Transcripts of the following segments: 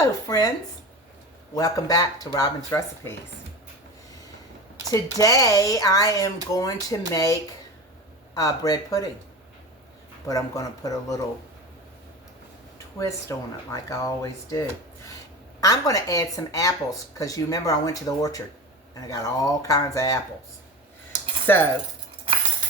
Hello friends, welcome back to Robin's Recipes. Today I am going to make bread pudding, but I'm going to put a little twist on it like I always do. I'm going to add some apples because you remember I went to the orchard and I got all kinds of apples. So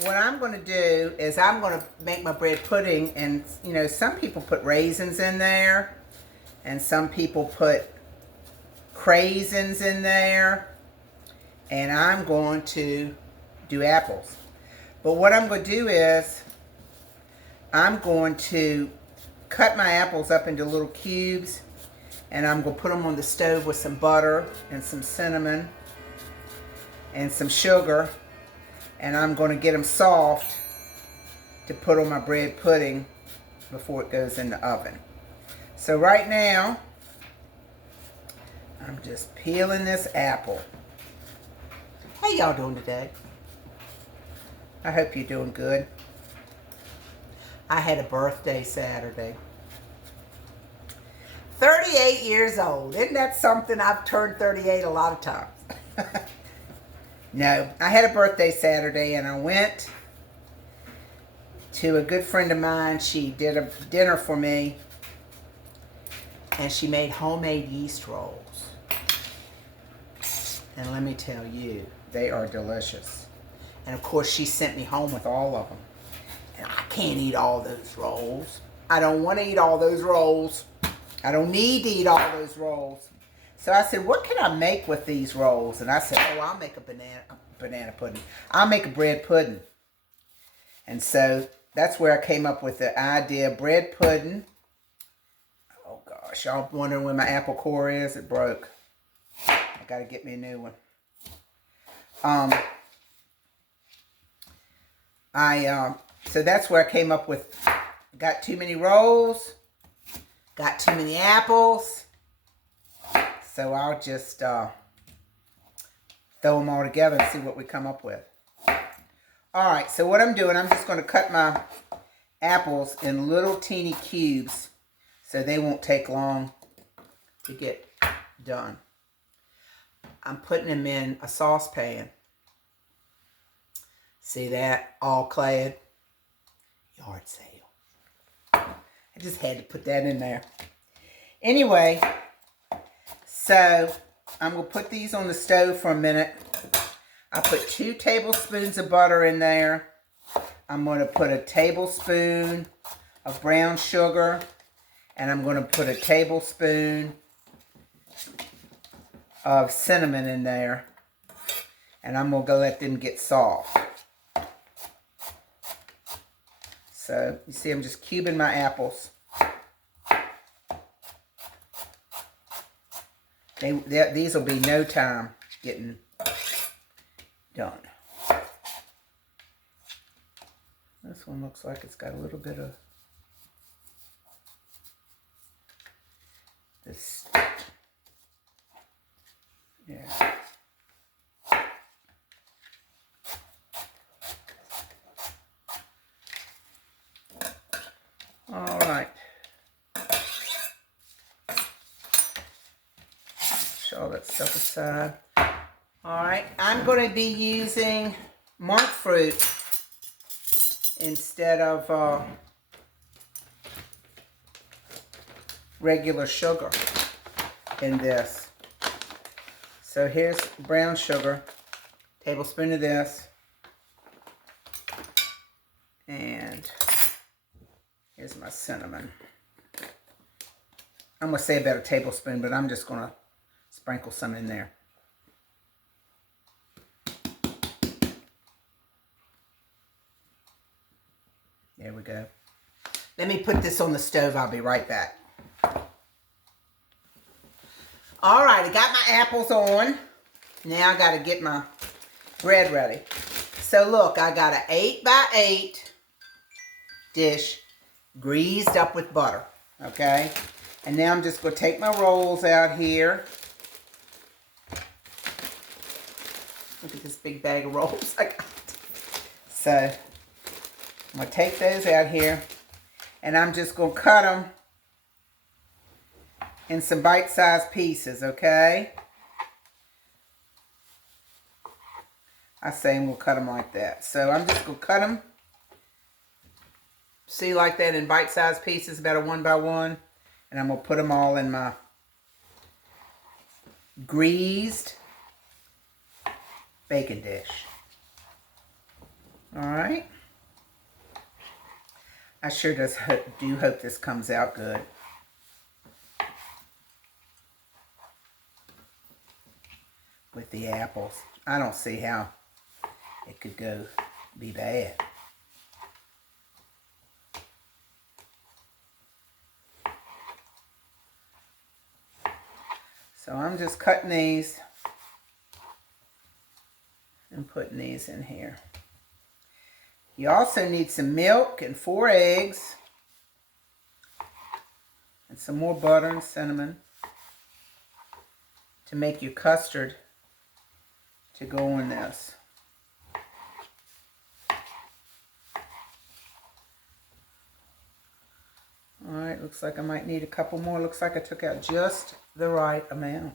what I'm going to do is I'm going to make my bread pudding, and you know, some people put raisins in there and some people put craisins in there, and I'm going to do apples. But what I'm going to do is I'm going to cut my apples up into little cubes, and I'm going to put them on the stove with some butter and some cinnamon and some sugar, and I'm going to get them soft to put on my bread pudding before it goes in the oven. So right now, I'm just peeling this apple. How y'all doing today? I hope you're doing good. I had a birthday Saturday. 38 years old. Isn't that something? I've turned 38 a lot of times. No, I had a birthday Saturday and I went to a good friend of mine. She did a dinner for me and she made homemade yeast rolls. And let me tell you, they are delicious. And of course she sent me home with all of them. And I can't eat all those rolls. I don't want to eat all those rolls. I don't need to eat all those rolls. So I said, what can I make with these rolls? And I said, oh, I'll make a banana pudding. I'll make a bread pudding. And so that's where I came up with the idea of bread pudding. Oh gosh, y'all wondering where my apple core is? It broke. I gotta get me a new one. So that's where I came up with, got too many rolls, got too many apples. So I'll just throw them all together and see what we come up with. All right, so what I'm doing, I'm just going to cut my apples in little teeny cubes so they won't take long to get done. I'm putting them in a saucepan. See that? All clad. Yard sale. I just had to put that in there. Anyway, so I'm going to put these on the stove for a minute. I put 2 tablespoons of butter in there. I'm going to put a tablespoon of brown sugar. And I'm going to put a tablespoon of cinnamon in there. And I'm going to let them get soft. So, you see I'm just cubing my apples. These will be no time getting done. This one looks like it's got a little bit of this. Yeah. All right. All that stuff aside. All right, I'm going to be using monk fruit instead of regular sugar in this. So here's brown sugar, tablespoon of this, and here's my cinnamon. I'm going to say about a tablespoon, but I'm just going to sprinkle some in there. There we go. Let me put this on the stove. I'll be right back. All right, I got my apples on. Now I got to get my bread ready. So look, I got an 8x8 dish greased up with butter. Okay? And now I'm just going to take my rolls out here. Look at this big bag of rolls I got. So, I'm going to take those out here. And I'm just going to cut them in some bite-sized pieces, okay? I say we'll cut them like that. So I'm just going to cut them, see, like that, in bite-sized pieces, about a 1 by 1. And I'm going to put them all in my greased baking dish. All right. I sure do hope this comes out good. With the apples. I don't see how it could be bad. So I'm just cutting these and putting these in here. You also need some milk and 4 eggs and some more butter and cinnamon to make your custard to go in this. Alright, looks like I might need a couple more. Looks like I took out just the right amount.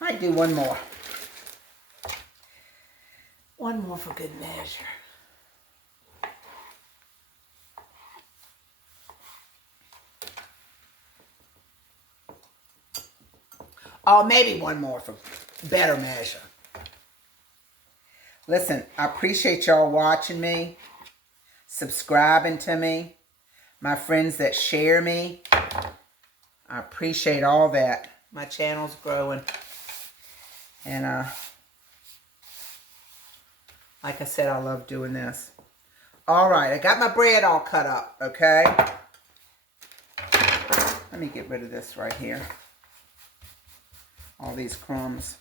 Might do one more. One more for good measure. Oh, maybe one more for better measure. Listen, I appreciate y'all watching me, subscribing to me, my friends that share me. I appreciate all that. My channel's growing. And like I said, I love doing this. All right, I got my bread all cut up, okay? Let me get rid of this right here. All these crumbs.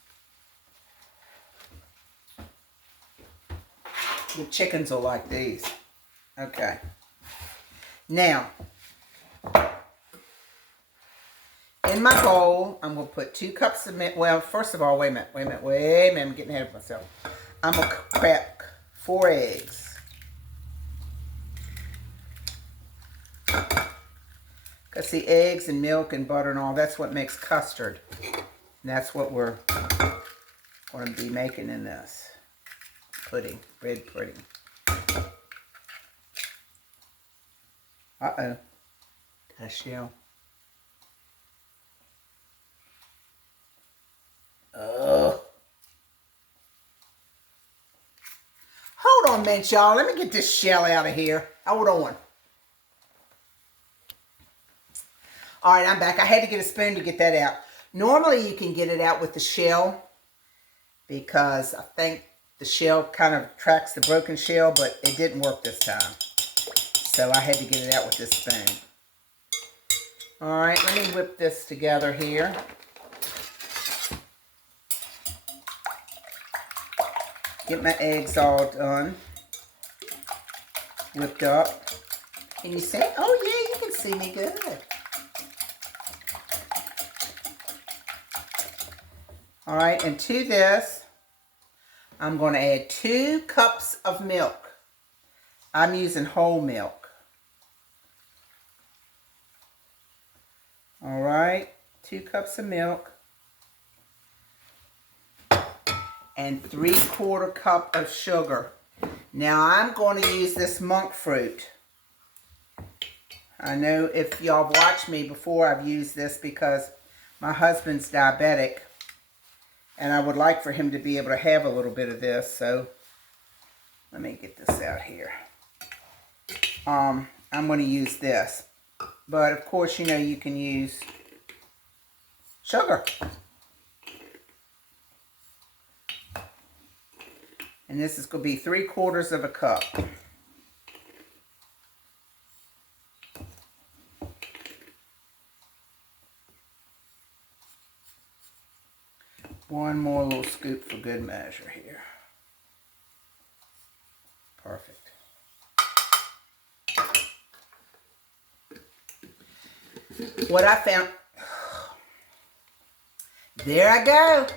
The chickens will like these. Okay. Now, in my bowl, I'm going to put 2 cups of milk. Well, first of all, wait a minute. I'm getting ahead of myself. I'm going to crack 4 eggs. Because see, eggs and milk and butter and all, that's what makes custard. And that's what we're going to be making in this pudding, bread pudding. Uh-oh. Got a shell. Oh. Hold on a minute, y'all. Let me get this shell out of here. Hold on. All right, I'm back. I had to get a spoon to get that out. Normally, you can get it out with the shell because I think the shell kind of tracks the broken shell, but it didn't work this time. So I had to get it out with this spoon. All right, let me whip this together here. Get my eggs all done. Whipped up. Can you see? Oh, yeah, you can see me good. All right, and to this, I'm going to add 2 cups of milk. I'm using whole milk. All right, 2 cups of milk. And 3/4 cup of sugar. Now, I'm going to use this monk fruit. I know if y'all watched me before, I've used this because my husband's diabetic. And I would like for him to be able to have a little bit of this. So, let me get this out here. I'm going to use this. But, of course, you know, you can use sugar. And this is going to be 3/4 of a cup. One more little scoop for good measure here. Perfect. What I found, there I go.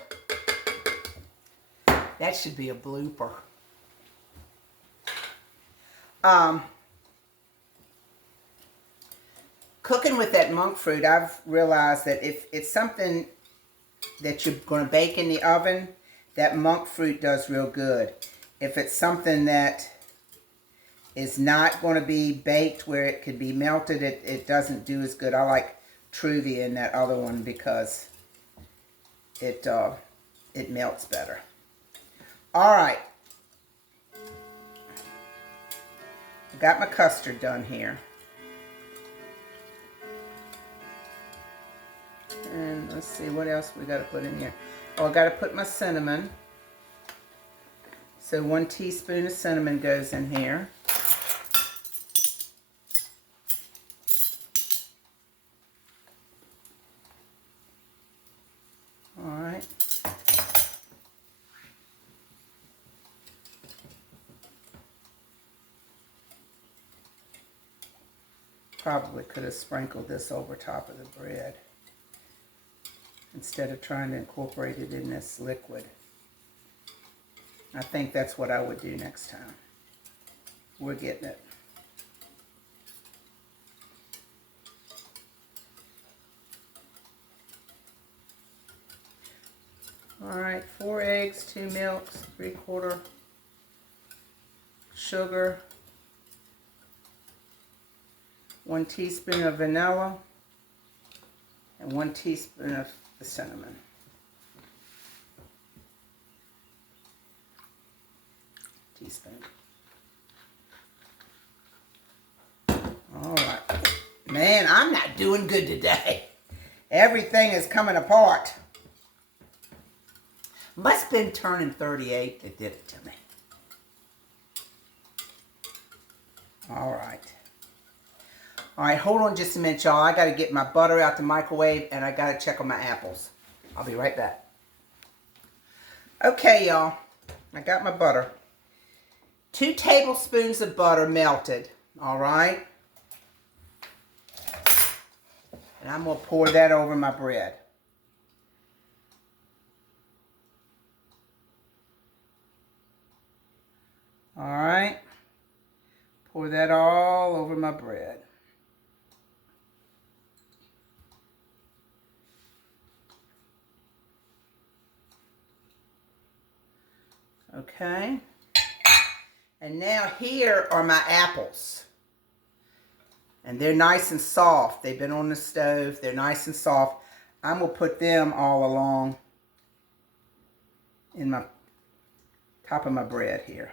That should be a blooper. Cooking with that monk fruit, I've realized that if it's something that you're going to bake in the oven, that monk fruit does real good. If it's something that is not going to be baked where it could be melted, it doesn't do as good. I like Truvia in that other one because it melts better. All right. I got my custard done here. And let's see what else we got to put in here. Oh, I got to put my cinnamon. So 1 teaspoon of cinnamon goes in here. All right. Probably could have sprinkled this over top of the bread instead of trying to incorporate it in this liquid. I think that's what I would do next time. We're getting it. All right, 4 eggs, 2 milks, 3/4 sugar, 1 teaspoon of vanilla, and 1 teaspoon of the cinnamon. Teaspoon. All right. Man, I'm not doing good today. Everything is coming apart. Must have been turning 38 that did it to me. All right. All right, hold on just a minute, y'all. I got to get my butter out the microwave, and I got to check on my apples. I'll be right back. Okay, y'all. I got my butter. 2 tablespoons of butter melted. All right. And I'm going to pour that over my bread. All right. Pour that all over my bread. Okay. And now here are my apples. And they're nice and soft. They've been on the stove. They're nice and soft. I'm going to put them all along in my top of my bread here.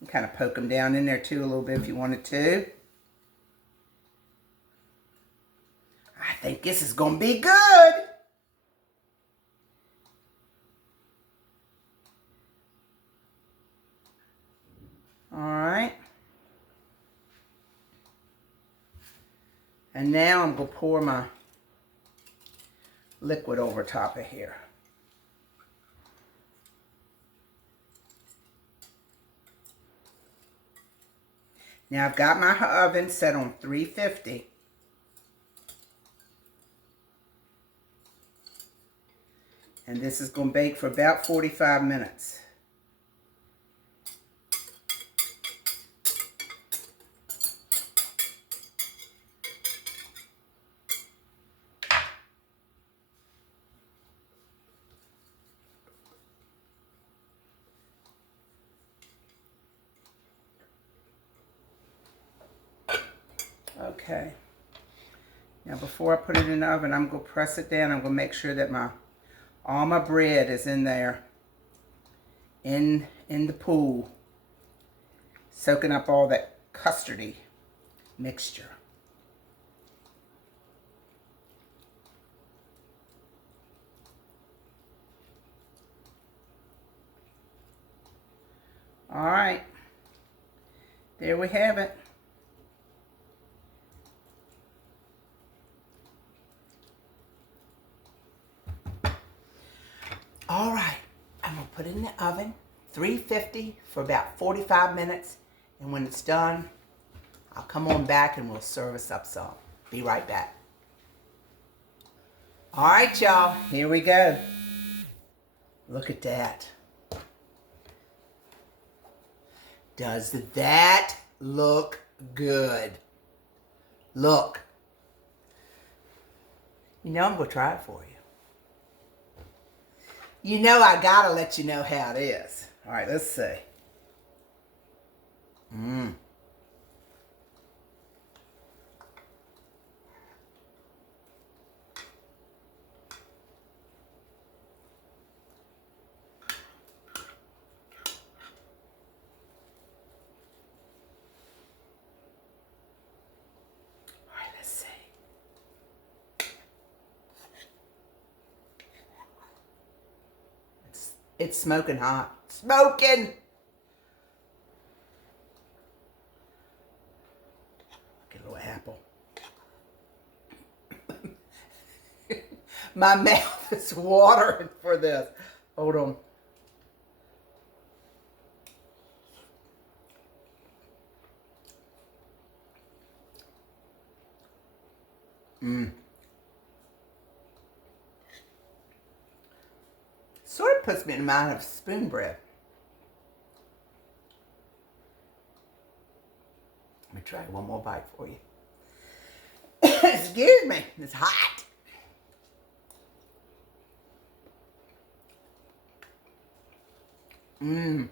And kind of poke them down in there too a little bit if you wanted to. I think this is going to be good. All right. And now I'm going to pour my liquid over top of here. Now I've got my oven set on 350. And this is going to bake for about 45 minutes. Okay. Now before I put it in the oven, I'm going to press it down. I'm going to make sure that all my bread is in there, in the pool, soaking up all that custardy mixture. All right. There we have it. All right, I'm going to put it in the oven, 350 for about 45 minutes. And when it's done, I'll come on back and we'll serve us up some. Be right back. All right, y'all. Here we go. Look at that. Does that look good? Look. You know I'm going to try it for you. You know I got to let you know how it is. All right, let's see. Mmm. It's smoking hot. Smoking! Get a little apple. My mouth is watering for this. Hold on. Mmm. Sort of puts me in the mind of spoon bread. Let me try one more bite for you. Excuse me, it's hot. Mmm.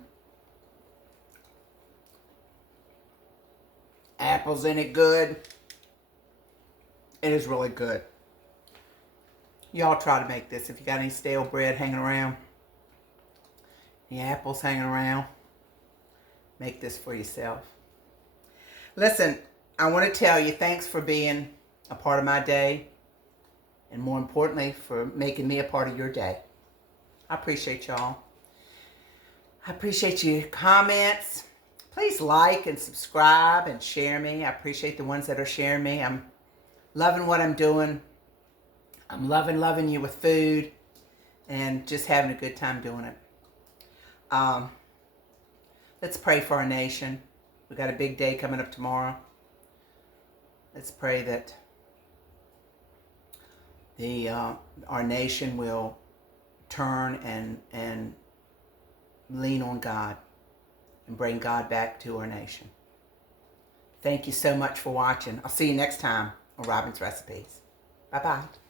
Apples in it good. It is really good. Y'all try to make this if you got any stale bread hanging around. Any apples hanging around. Make this for yourself. Listen, I want to tell you thanks for being a part of my day. And more importantly, for making me a part of your day. I appreciate y'all. I appreciate your comments. Please like and subscribe and share me. I appreciate the ones that are sharing me. I'm loving what I'm doing. I'm loving you with food and just having a good time doing it. Let's pray for our nation. We got a big day coming up tomorrow. Let's pray that our nation will turn and lean on God and bring God back to our nation. Thank you so much for watching. I'll see you next time on Robin's Recipes. Bye-bye.